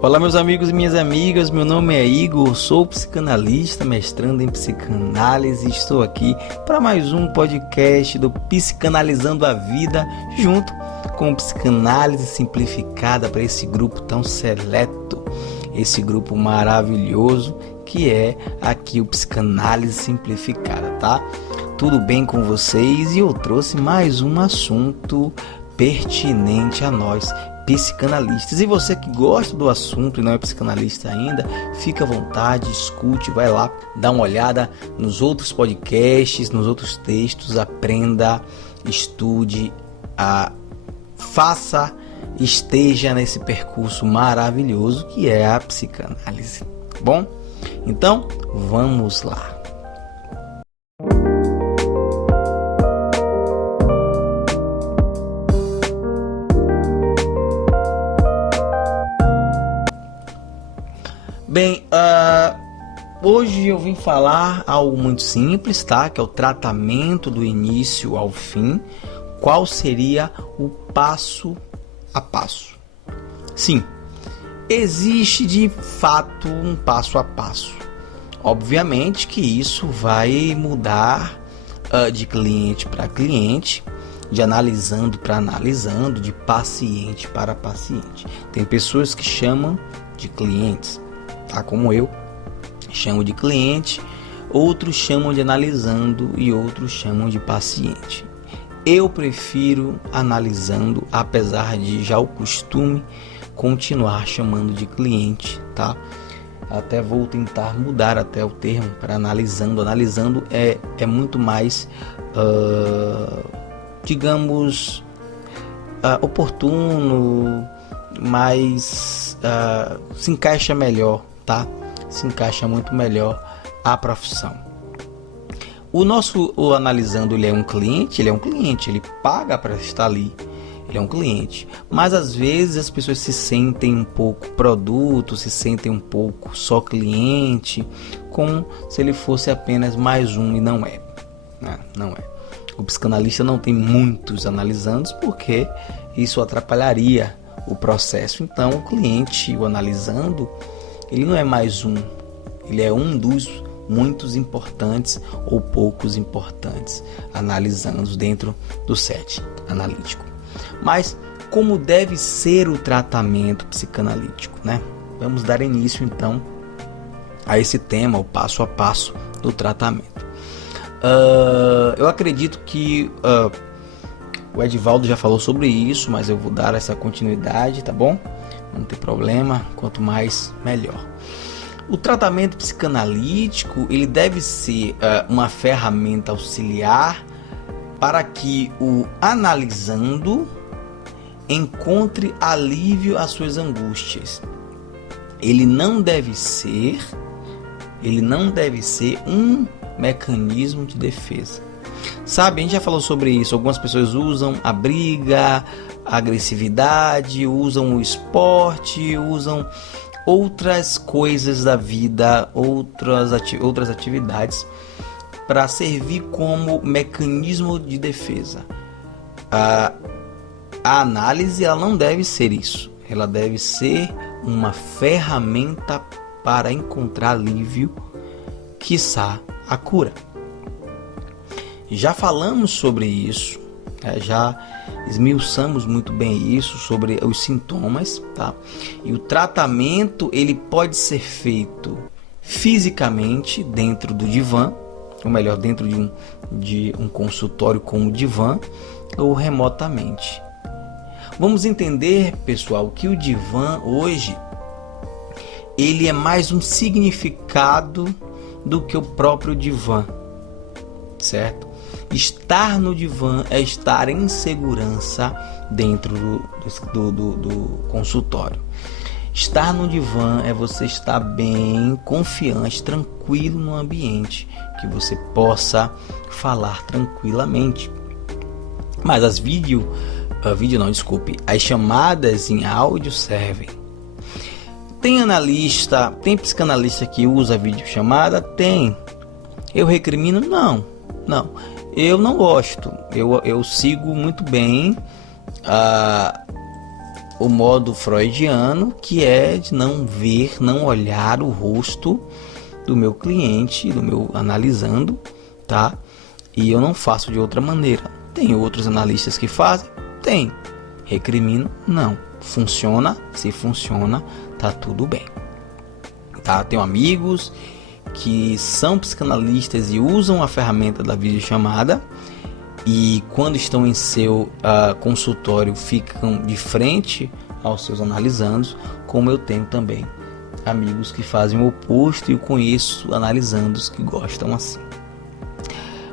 Olá meus amigos e minhas amigas, meu nome é Igor, sou psicanalista, mestrando em psicanálise e estou aqui para mais um podcast do Psicanalizando a Vida, junto com Psicanálise Simplificada para esse grupo tão seleto, esse grupo maravilhoso que é aqui o Psicanálise Simplificada, tá? Tudo bem com vocês? E eu trouxe mais um assunto pertinente a nós psicanalistas. E você que gosta do assunto e não é psicanalista ainda, fica à vontade, escute, vai lá, dá uma olhada nos outros podcasts, nos outros textos, aprenda, estude, faça, esteja nesse percurso maravilhoso que é a psicanálise. Bom, então vamos lá. Bem, hoje eu vim falar algo muito simples, tá? Que é o tratamento do início ao fim. Qual seria o passo a passo? Sim, existe de fato um passo a passo. Obviamente que isso vai mudar de cliente para cliente, de analisando para analisando, de paciente para paciente. Tem pessoas que chamam de clientes, tá? Como eu chamo de cliente, outros chamam de analisando e outros chamam de paciente. Eu prefiro analisando, apesar de já o costume continuar chamando de cliente, tá? Até vou tentar mudar até o termo para analisando. Analisando é muito mais, digamos, oportuno, mas se encaixa melhor, tá? Se encaixa muito melhor a profissão. O analisando, ele é um cliente, ele paga para estar ali, ele é um cliente. Mas às vezes as pessoas se sentem um pouco produto, se sentem um pouco só cliente, como se ele fosse apenas mais um, e não é, né? Não é. O psicanalista não tem muitos analisandos porque isso atrapalharia o processo. Então o cliente, o analisando, ele não é mais um, ele é um dos muitos importantes ou poucos importantes analisandos dentro do set analítico. Mas como deve ser o tratamento psicanalítico, né? Vamos dar início então a esse tema, o passo a passo do tratamento. Eu acredito que o Edivaldo já falou sobre isso, mas eu vou dar essa continuidade, tá bom? Não tem problema, quanto mais, melhor. O tratamento psicanalítico, ele deve ser uma ferramenta auxiliar para que o analisando encontre alívio às suas angústias. Ele não deve ser um mecanismo de defesa. Sabe, a gente já falou sobre isso. Algumas pessoas usam a briga, a agressividade, usam o esporte, usam outras coisas da vida, outras atividades para servir como mecanismo de defesa. A análise, ela não deve ser isso. Ela deve ser uma ferramenta para encontrar alívio, quiçá a cura. Já falamos sobre isso, já esmiuçamos muito bem isso, sobre os sintomas, tá? E o tratamento, ele pode ser feito fisicamente dentro do divã, ou melhor, dentro de um consultório como divã, ou remotamente. Vamos entender, pessoal, que o divã hoje, ele é mais um significado do que o próprio divã, certo? Estar no divã é estar em segurança dentro do consultório. Estar no divã é você estar bem, confiante, tranquilo no ambiente, que você possa falar tranquilamente. Mas as as chamadas em áudio servem. Tem psicanalista que usa videochamada? Tem. Eu recrimino? Não. Eu não gosto. Eu sigo muito bem o modo freudiano, que é de não ver, não olhar o rosto do meu cliente, do meu analisando, tá? E eu não faço de outra maneira. Tem outros analistas que fazem? Tem. Recrimino? Não. Funciona? Se funciona, tá tudo bem. Tá? Tenho amigos que são psicanalistas e usam a ferramenta da videochamada, e quando estão em seu consultório ficam de frente aos seus analisandos, como eu tenho também amigos que fazem o oposto, e eu conheço analisandos que gostam assim.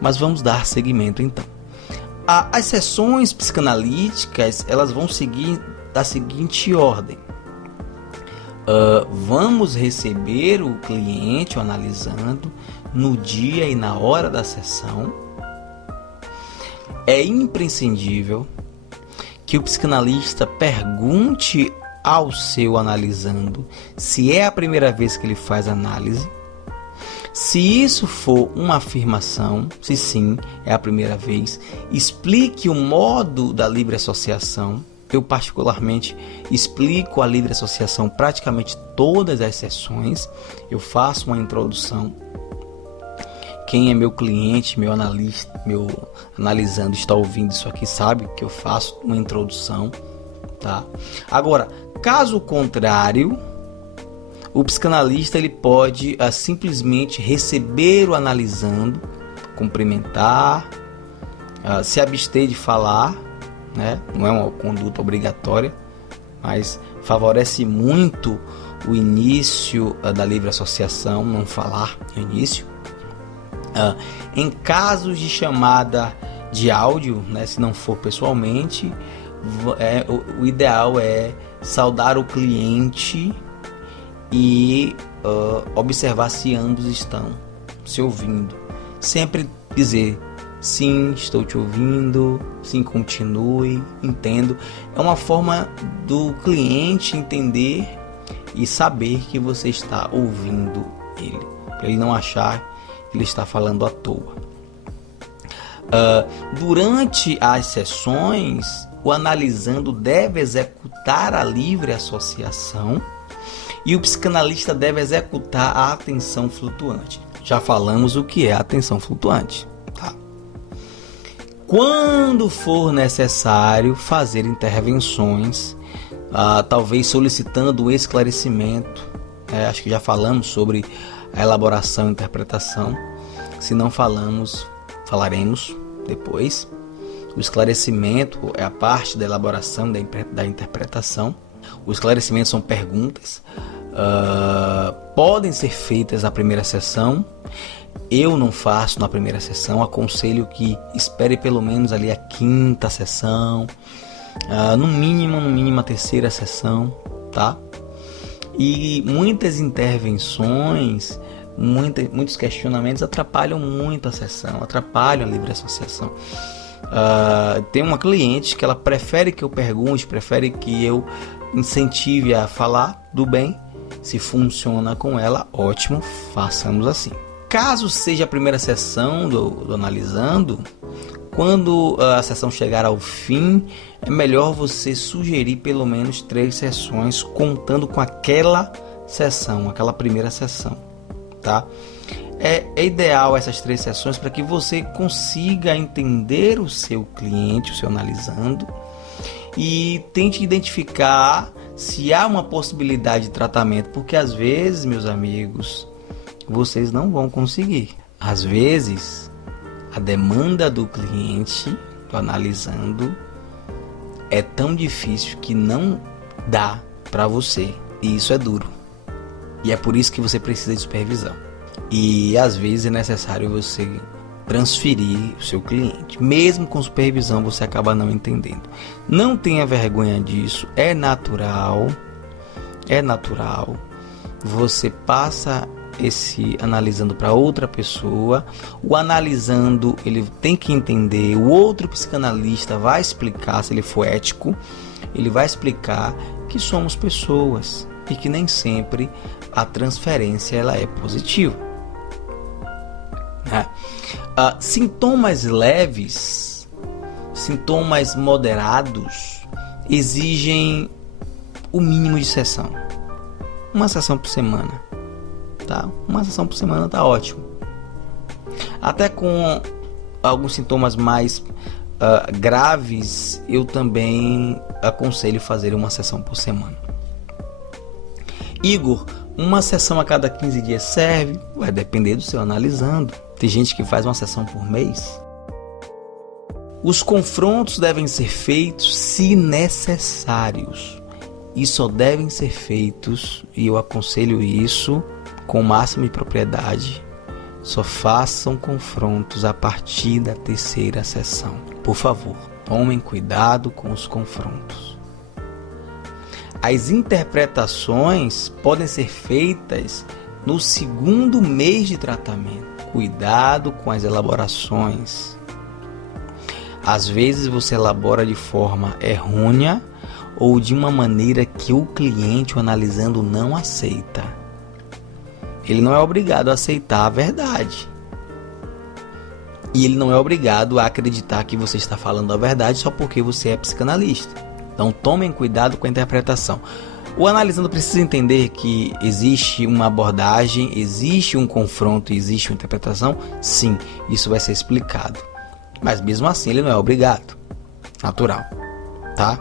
Mas vamos dar seguimento então. As sessões psicanalíticas, elas vão seguir da seguinte ordem. Vamos receber o cliente, o analisando, no dia e na hora da sessão. É imprescindível que o psicanalista pergunte ao seu analisando se é a primeira vez que ele faz análise. Se isso for uma afirmação, se sim, é a primeira vez, explique o modo da livre associação. Eu particularmente explico a livre associação praticamente todas as sessões. Eu faço uma introdução. Quem é meu cliente, meu analista, meu analisando, está ouvindo isso aqui, sabe que eu faço uma introdução, tá? Agora, caso contrário, o psicanalista ele pode simplesmente receber o analisando, cumprimentar, se abster de falar, né? Não é uma conduta obrigatória, mas favorece muito o início da livre associação, não falar no início. Em casos de chamada de áudio, né, se não for pessoalmente, o ideal é saudar o cliente e observar se ambos estão se ouvindo. Sempre dizer: sim, estou te ouvindo, sim, continue, entendo. É uma forma do cliente entender e saber que você está ouvindo ele, para ele não achar que ele está falando à toa. Durante as sessões, o analisando deve executar a livre associação e o psicanalista deve executar a atenção flutuante. Já falamos o que é a atenção flutuante, tá? Quando for necessário fazer intervenções, talvez solicitando um esclarecimento, acho que já falamos sobre a elaboração e interpretação. Se não falamos, falaremos depois. O esclarecimento é a parte da elaboração da interpretação. O esclarecimento são perguntas. Podem ser feitas na primeira sessão. Eu não faço na primeira sessão. Aconselho que espere pelo menos ali a quinta sessão. No mínimo a terceira sessão, tá? E muitas intervenções, muitos questionamentos atrapalham muito a sessão, atrapalham a livre associação. Tem uma cliente que ela prefere que eu pergunte, prefere que eu incentive a falar do bem. Se funciona com ela, ótimo, façamos assim. Caso seja a primeira sessão do analisando, quando a sessão chegar ao fim, é melhor você sugerir pelo menos 3 sessões, contando com aquela sessão, aquela primeira sessão, tá? É ideal essas 3 sessões para que você consiga entender o seu cliente, o seu analisando, e tente identificar se há uma possibilidade de tratamento, porque às vezes, meus amigos, vocês não vão conseguir. Às vezes, a demanda do cliente, do analisando, é tão difícil que não dá para você. E isso é duro. E é por isso que você precisa de supervisão. E às vezes é necessário você transferir o seu cliente. Mesmo com supervisão, você acaba não entendendo. Não tenha vergonha disso. É natural. É natural. Você passa esse analisando para outra pessoa. O analisando, ele tem que entender. O outro psicanalista vai explicar, se ele for ético, ele vai explicar que somos pessoas e que nem sempre a transferência ela é positiva. Sintomas leves, sintomas moderados exigem o mínimo de sessão. Uma sessão por semana, tá? Uma sessão por semana tá ótimo. Até com alguns sintomas mais graves, eu também aconselho fazer uma sessão por semana. Igor, uma sessão a cada 15 dias serve? Vai depender do seu analisando. Tem gente que faz uma sessão por mês. Os confrontos devem ser feitos se necessários. E só devem ser feitos, e eu aconselho isso com o máximo de propriedade, só façam confrontos a partir da 3ª sessão. Por favor, tomem cuidado com os confrontos. As interpretações podem ser feitas no 2º mês de tratamento. Cuidado com as elaborações. Às vezes você elabora de forma errônea ou de uma maneira que o cliente, o analisando, não aceita. Ele não é obrigado a aceitar a verdade. E ele não é obrigado a acreditar que você está falando a verdade só porque você é psicanalista. Então tomem cuidado com a interpretação. O analisando precisa entender que existe uma abordagem, existe um confronto, existe uma interpretação. Sim, isso vai ser explicado. Mas mesmo assim ele não é obrigado. Natural, tá?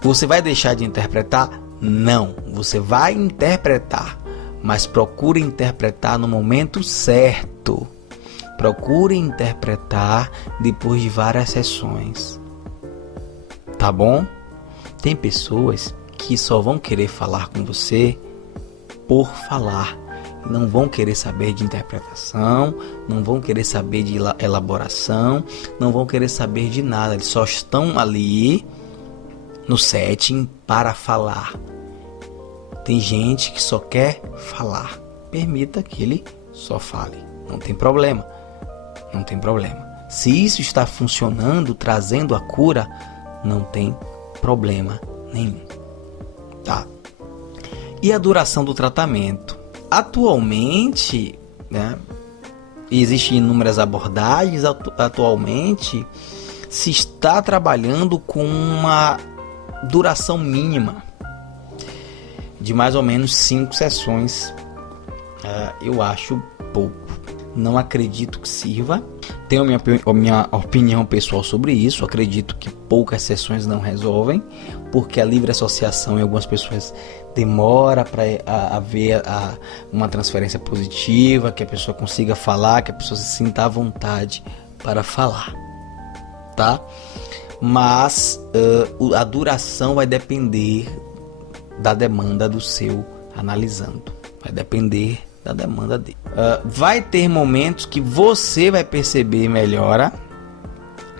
Você vai deixar de interpretar? Não, você vai interpretar, mas procure interpretar no momento certo. Procure interpretar depois de várias sessões. Tá bom? Tem pessoas que só vão querer falar com você por falar. Não vão querer saber de interpretação, não vão querer saber de elaboração, não vão querer saber de nada. Eles só estão ali no setting para falar. Tem gente que só quer falar. Permita que ele só fale. Não tem problema. Não tem problema. Se isso está funcionando, trazendo a cura, não tem problema nenhum. Tá? E a duração do tratamento? Atualmente, né, existem inúmeras abordagens. Atualmente se está trabalhando com uma duração mínima de mais ou menos 5 sessões. Eu acho pouco. Não acredito que sirva. Tenho a minha opinião pessoal sobre isso. Acredito que poucas sessões não resolvem, porque a livre associação em algumas pessoas demora para haver uma transferência positiva, que a pessoa consiga falar, que a pessoa se sinta à vontade para falar, tá? Mas a duração vai depender da demanda do seu analisando. Vai depender da demanda dele. Vai ter momentos que você vai perceber melhora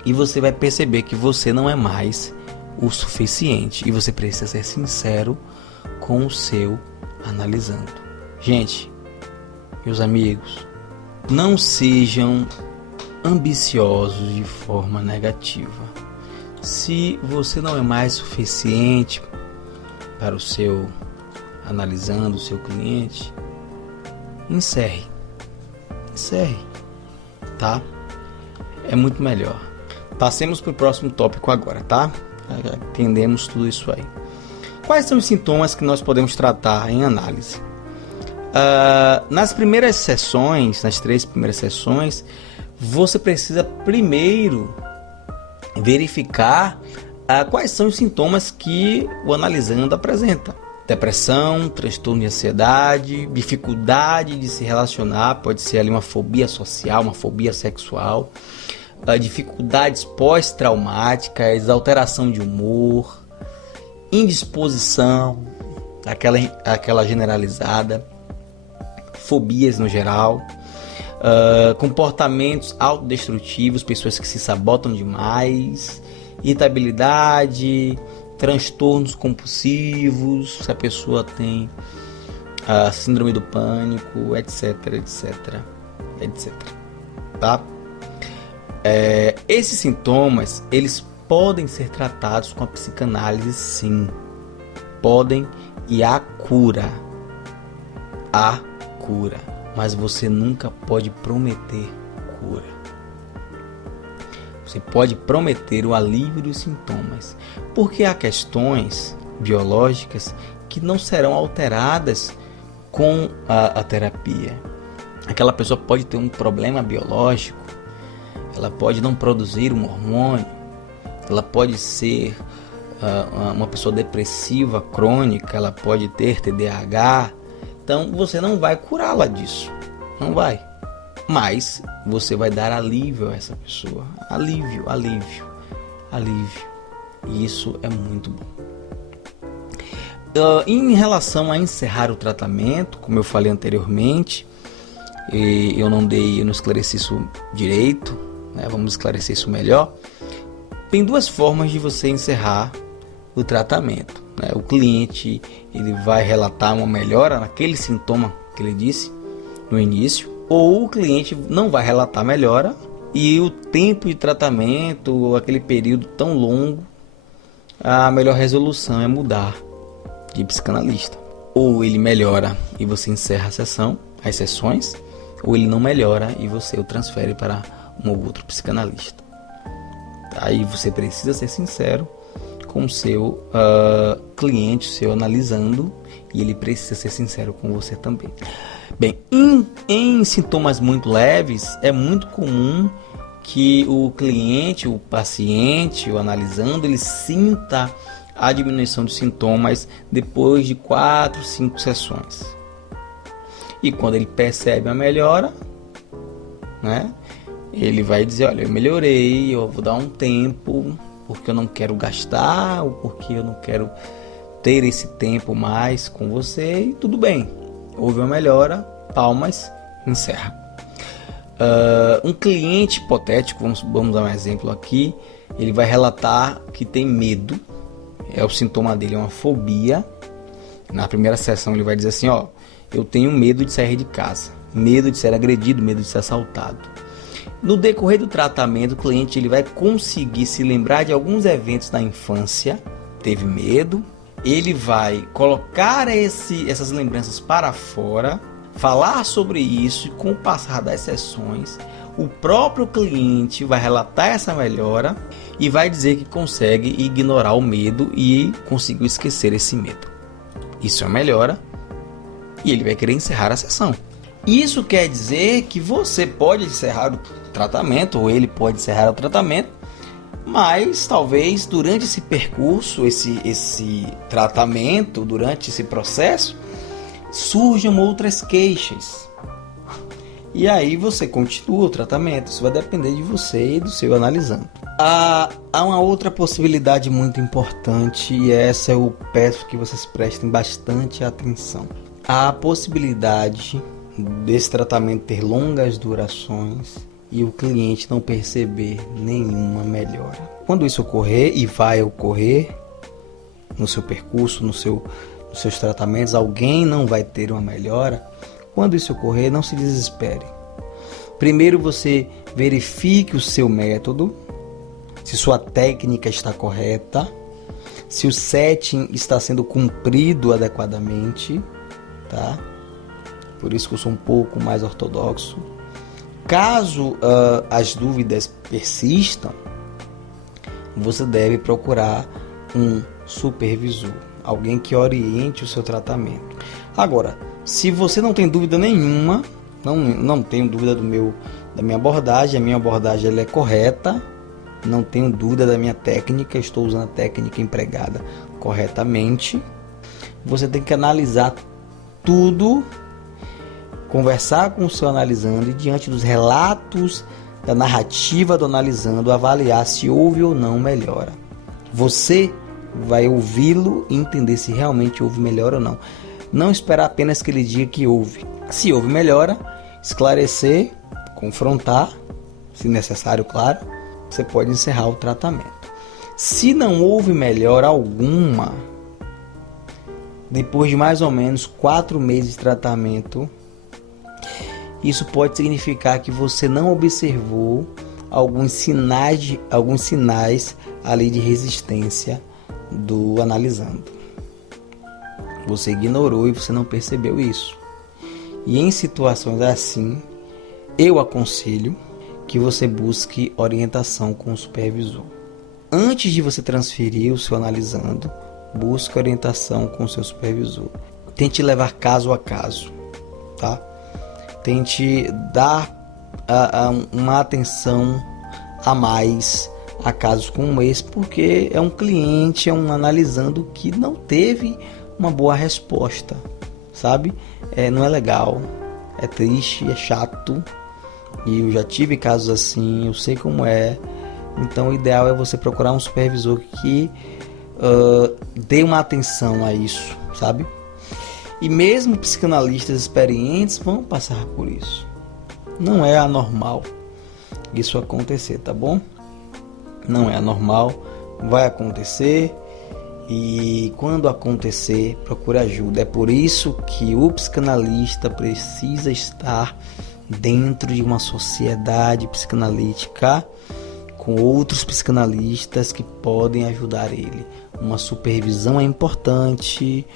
e você vai perceber que você não é mais o suficiente. E você precisa ser sincero com o seu analisando. Gente, meus amigos, não sejam ambiciosos de forma negativa. Se você não é mais suficiente para o seu analisando, o seu cliente, encerre, tá? É muito melhor. Passemos para o próximo tópico agora, tá? Entendemos tudo isso aí. Quais são os sintomas que nós podemos tratar em análise? Nas primeiras sessões, nas 3 primeiras sessões, você precisa primeiro verificar quais são os sintomas que o analisando apresenta. Depressão, transtorno de ansiedade, dificuldade de se relacionar, pode ser ali uma fobia social, uma fobia sexual, dificuldades pós-traumáticas, alteração de humor, indisposição, aquela generalizada, fobias no geral, comportamentos autodestrutivos, pessoas que se sabotam demais, irritabilidade, transtornos compulsivos, se a pessoa tem a síndrome do pânico, etc, tá? Esses sintomas, eles podem ser tratados com a psicanálise, sim. Podem, e há cura. Há cura. Mas você nunca pode prometer cura. Você pode prometer o alívio dos sintomas. Porque há questões biológicas que não serão alteradas com a terapia. Aquela pessoa pode ter um problema biológico, ela pode não produzir um hormônio, ela pode ser uma pessoa depressiva crônica, ela pode ter TDAH. Então você não vai curá-la disso, não vai. Mas você vai dar alívio a essa pessoa. Alívio. E isso é muito bom. Em relação a encerrar o tratamento, como eu falei anteriormente, eu não esclareci isso direito, né? Vamos esclarecer isso melhor. Tem duas formas de você encerrar o tratamento, né? O cliente ele vai relatar uma melhora naquele sintoma que ele disse no início, ou o cliente não vai relatar melhora e o tempo de tratamento, aquele período tão longo, a melhor resolução é mudar de psicanalista. Ou ele melhora e você encerra a sessão, as sessões, ou ele não melhora e você o transfere para um ou outro psicanalista. Aí você precisa ser sincero com o seu cliente, o seu analisando, e ele precisa ser sincero com você também. Bem, em sintomas muito leves, é muito comum que o cliente, o paciente, o analisando, ele sinta a diminuição dos sintomas depois de 4, 5 sessões. E quando ele percebe a melhora, né, ele vai dizer, olha, eu melhorei, eu vou dar um tempo, porque eu não quero gastar, ou porque eu não quero ter esse tempo mais com você, e tudo bem. Houve uma melhora, palmas, encerra. Um cliente hipotético, vamos dar um exemplo aqui, ele vai relatar que tem medo, o sintoma dele é uma fobia. Na primeira sessão ele vai dizer assim, ó, eu tenho medo de sair de casa, medo de ser agredido, medo de ser assaltado. No decorrer do tratamento, o cliente ele vai conseguir se lembrar de alguns eventos da infância, teve medo, ele vai colocar essas lembranças para fora, falar sobre isso, e com o passar das sessões, o próprio cliente vai relatar essa melhora e vai dizer que consegue ignorar o medo e conseguiu esquecer esse medo. Isso é melhora e ele vai querer encerrar a sessão. Isso quer dizer que você pode encerrar o tratamento, ou ele pode encerrar o tratamento, mas talvez durante esse percurso, esse tratamento, durante esse processo, surjam outras queixas. E aí você continua o tratamento, isso vai depender de você e do seu analisando. Há uma outra possibilidade muito importante, e essa eu peço que vocês prestem bastante atenção. Há a possibilidade desse tratamento ter longas durações e o cliente não perceber nenhuma melhora. Quando isso ocorrer, e vai ocorrer no seu percurso, nos seus tratamentos, alguém não vai ter uma melhora. Quando isso ocorrer, não se desespere. Primeiro você verifique o seu método, se sua técnica está correta, se o setting está sendo cumprido adequadamente, tá? Por isso que eu sou um pouco mais ortodoxo. Caso as dúvidas persistam, você deve procurar um supervisor, alguém que oriente o seu tratamento. Agora, se você não tem dúvida nenhuma, não tenho dúvida da minha abordagem, a minha abordagem ela é correta, não tenho dúvida da minha técnica, estou usando a técnica empregada corretamente, você tem que analisar tudo, conversar com o seu analisando e, diante dos relatos da narrativa do analisando, avaliar se houve ou não melhora. Você vai ouvi-lo e entender se realmente houve melhora ou não. Não esperar apenas que ele diga que houve. Se houve melhora, esclarecer, confrontar, se necessário, claro, você pode encerrar o tratamento. Se não houve melhora alguma, depois de mais ou menos 4 meses de tratamento, isso pode significar que você não observou alguns sinais ali de resistência do analisando. Você ignorou e você não percebeu isso. E em situações assim, eu aconselho que você busque orientação com o supervisor. Antes de você transferir o seu analisando busque orientação com o seu supervisor. Tente levar caso a caso, tá? Tente dar uma atenção a mais a casos como esse, porque é um cliente, é um analisando que não teve uma boa resposta, sabe? Não é legal, é triste, é chato, e eu já tive casos assim, eu sei como é. Então o ideal é você procurar um supervisor que dê uma atenção a isso, sabe? E mesmo psicanalistas experientes vão passar por isso. Não é anormal isso acontecer, tá bom? Não é anormal, vai acontecer, e quando acontecer, procure ajuda. É por isso que o psicanalista precisa estar dentro de uma sociedade psicanalítica com outros psicanalistas que podem ajudar ele. Uma supervisão é importante,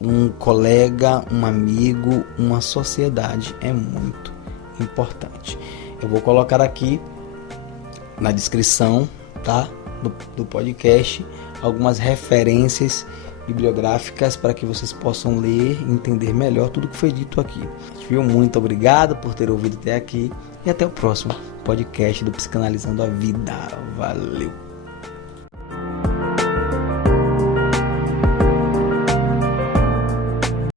um colega, um amigo, uma sociedade é muito importante. Eu vou colocar aqui na descrição, tá, do podcast algumas referências bibliográficas para que vocês possam ler e entender melhor tudo que foi dito aqui. Muito obrigado por ter ouvido até aqui e até o próximo podcast do Psicanalizando a Vida. Valeu!